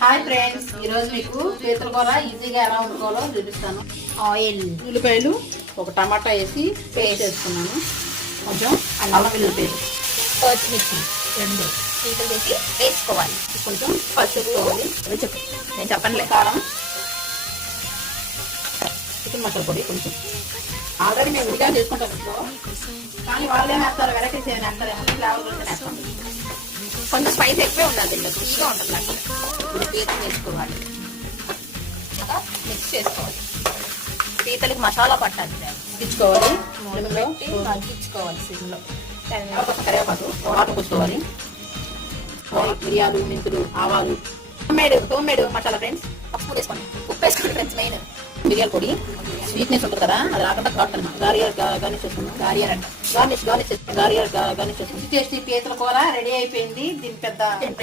Hi friends, ఈరోజు మీకు పీతల కూర ఈజీగా ఎలా వండుకోవాలో చూపిస్తాను. ఆయిల్, ఉల్లిపాయలు, ఒక టమాటా వేసి పేస్ట్ చేసుకున్నాను. కొంచెం అల్లం వెల్లుల్లి పేస్ట్, పచ్చిమిర్చి 2 పీతలు వేసి వేసుకోవాలి. కొంచెం పసుపు, చెప్పు, నేను చెప్పనులే. కారం, చికెన్ మసాలా పొడి కొంచెం. ఆల్రెడీ మేము ఉడిగా చేసుకుంటాం ఇంట్లో, కానీ వాళ్ళే వేస్తారు, వెరైటీస్ ఏమైనా వేస్తారేమో, ఫ్లేవర్ గురించి వేస్తాం. కొంచెం స్పైస్ ఎక్కువే ఉండాలి, ఇంకా రుచిగా ఉంటుంది. అట్లా ఇప్పుడు పీతలు వేసుకోవాలి, ఇంకా మిక్స్ చేసుకోవాలి. పీతలకి మసాలా పట్టాలి, తెచ్చుకోవాలి, పెట్టి మగ్గించుకోవాలి సిమ్లో. కరివేపాకు, వాటర్ పోసుకోవాలి, మిరియాలు, మెంతులు, ఆవాలు, హోమ్ మేడ్ మసాలా ఫ్రెండ్స్. ఉప్పు వేసుకోండి, ఉప్పు వేసుకోండి ఫ్రెండ్స్. మెయిన్ మిరియాల పొడి, స్వీట్నెస్ ఉంటుంది కదా, అది రాకుండా కాటన్ గార్నిష్ చేసుకున్నాం. గార్నిష్ చేసుకున్నాం. టేస్టీ పీతల కూర రెడీ అయిపోయింది. దీని పెద్ద ఫ్రెండ్స్